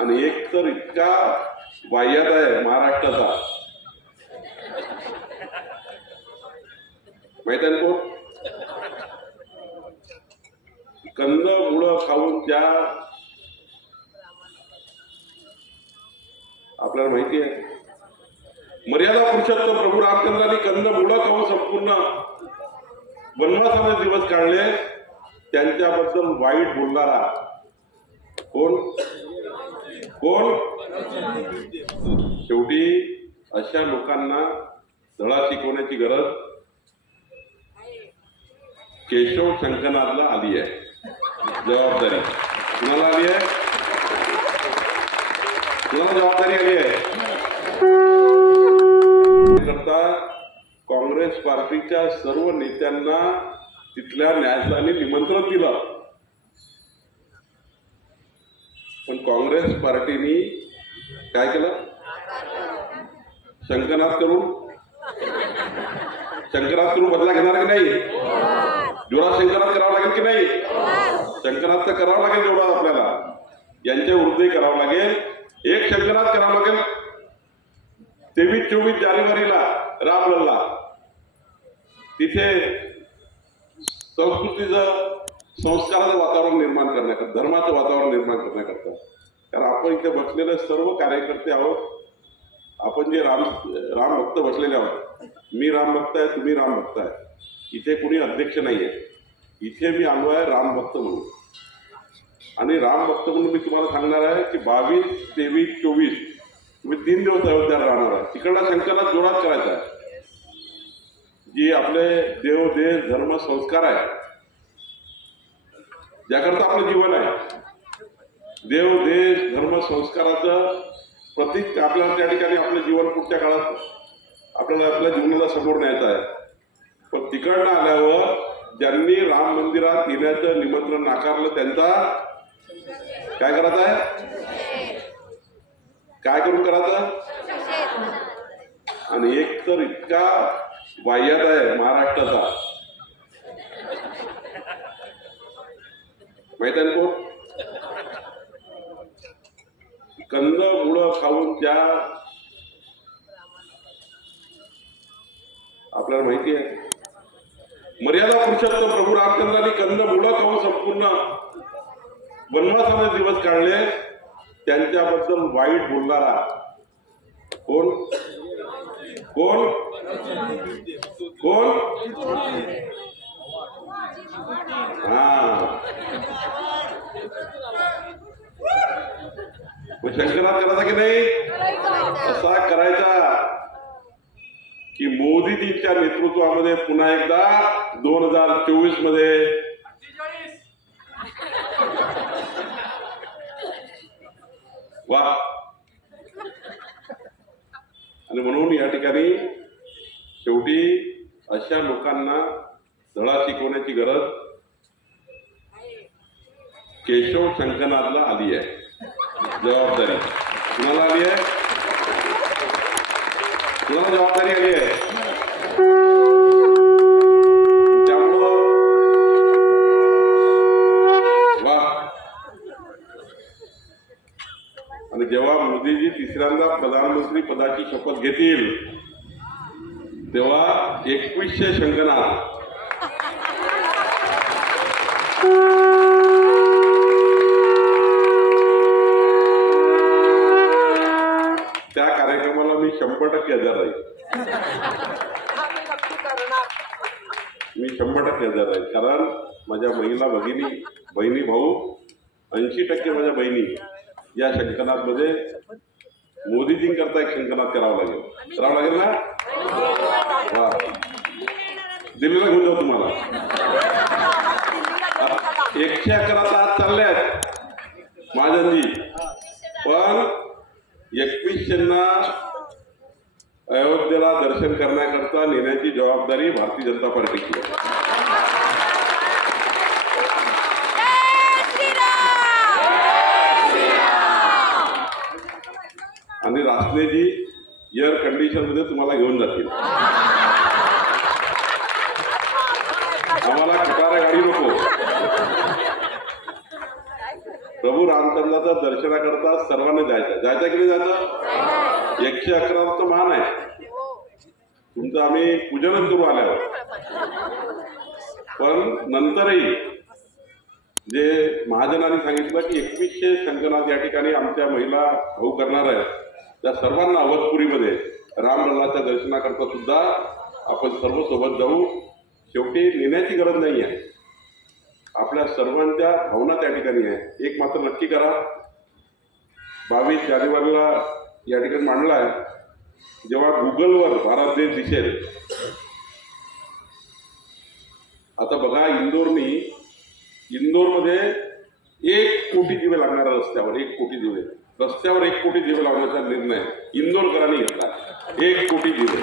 आणि एक तर इतका वाह्यात आहे महाराष्ट्राचा, माहित आहे कोण? कंद मुळं खाऊन त्या आपल्याला माहिती आहे मर्यादा पुरुषोत्तम प्रभू रामचंद्रांनी कंद मुळं खाऊन संपूर्ण वनवासामध्ये दिवस काढले. त्यांच्याबद्दल वाईट बोलणारा कोण कोण? शेवटी अशा लोकांना धडा शिकवण्याची गरज केशव शंकरनाथला आली आहे. जबाबदारी कुणाला आली आहे? कुणाला जबाबदारी आली आहे? करता काँग्रेस पार्टीच्या सर्व नेत्यांना तिथल्या न्यायालयाने निमंत्रण दिलं, पण काँग्रेस पार्टीने काय केलं? शंकरनाथ करून बदला घेणार की नाही? जोरात शंकरनाथ करावं लागेल की नाही? शंकरनाथ तर करावं लागेल जोरात आपल्याला, यांच्या विरुद्धही करावं लागेल. एक शंकरनाथ करावं लागेल 23-24 जानेवारीला रामलल्ला. तिथे संस्कृतीचं संस्काराचं वातावरण निर्माण करण्याकरता, धर्माचं वातावरण निर्माण करण्याकरता. कारण आपण इथे बसलेले सर्व कार्यकर्ते आहोत. आपण जे राम भक्त बसलेले आहोत. मी राम भक्त आहे, तुम्ही राम भक्त आहे. इथे कुणी अध्यक्ष नाही आहे. इथे मी आलो आहे राम भक्त म्हणून. आणि राम भक्त म्हणून मी तुम्हाला सांगणार आहे की 22, 23, 24 तुम्ही 3 दिवस अयोध्याला राहणार आहे. तिकडला शंकरनाथ जोरात करायचा आहे. जी आपले देव देश धर्म संस्कार आहे, ज्याकरता आपलं जीवन आहे, देव देश धर्म संस्काराचं प्रतीक आपल्याला त्या ठिकाणी आपलं जीवन पुढच्या काळात आपल्याला आपल्या जीवनाला समोर न्यायचं आहे. पण तिकडनं आल्यावर ज्यांनी राम मंदिरात येण्याचं निमंत्रण नाकारलं त्यांचा काय करायचं आहे? काय करून करायचं? आणि एक तर इतका वाह्यात आहे महाराष्ट्राचा, माहित आहे कोण? कंद मुळं खाऊन त्या आपल्याला माहिती आहे मर्यादा पुरुषोत्तम प्रभू रामचंद्रांनी कंद मुळं खाऊन संपूर्ण वनवासामध्ये दिवस काढले. त्यांच्याबद्दल वाईट बोलणारा कोण कोण कोण? शंकरनाथ करायचा की नाही? असा करायचा की मोदीजींच्या नेतृत्वामध्ये पुन्हा एकदा 2024 मध्ये वा. आणि म्हणून या ठिकाणी शेवटी अशा लोकांना धडा शिकवण्याची गरज केशव शंकरनाथला आली आहे. जबाबदारी कुणाला आली आहे? कुणाला जबाबदारी आली आहे? त्यामुळं वा. आणि जेव्हा मोदीजी तिसऱ्यांदा प्रधानमंत्री पदाची शपथ घेतील तेव्हा 2100 शंकरनाथ त्या कार्यक्रमाला मी 100% हजर राहील. मी 100% हजर राहील. कारण माझ्या महिला बहिणी भाऊ 80% माझ्या बहिणी या शंकरनाथ मध्ये मोदीजींकरता एक शंकरनाथ करावं लागेल ना? वा. दिल्लीला घेऊन जाऊ तुम्हाला. 111 तास चालले आहेत महाजनजी, पण 2100 अयोध्येला दर्शन करण्याकरता नेण्याची जबाबदारी भारतीय जनता पार्टीची आहे. आणि रासनेजी एअर कंडिशन मध्ये तुम्हाला घेऊन जातील. आम्हाला खटारा गाडी नको. प्रभू रामचंद्राच्या दर्शनाकरता सर्वांनी जायचं की नाही जायचं? 111 मान आहे तुमचं, आम्ही पूजनच करू आल्यावर. पण नंतरही जे महाजनांनी सांगितलं की 2100 शंखनाद या ठिकाणी आमच्या महिला भाऊ करणार आहेत, त्या सर्वांना अवधपुरीमध्ये रामलल्लाच्या दर्शनाकरता सुद्धा आपण सर्व सोबत जाऊ. शेवटी नेण्याची गरज नाही आहे, आपल्या सर्वांच्या भावना त्या ठिकाणी आहे. एक मात्र नक्की करा, 22 जानेवारीला या ठिकाणी मांडला आहे. जेव्हा गुगलवर भारत देश दिसेल, आता बघा इंदोरमध्ये 1 कोटी दिवे लागणार रस्त्यावर, 1 कोटी दिवे रस्त्यावर, 1 कोटी दिवे लावण्याचा निर्णय इंदोरकरांनी घेतला. 1 कोटी दिवे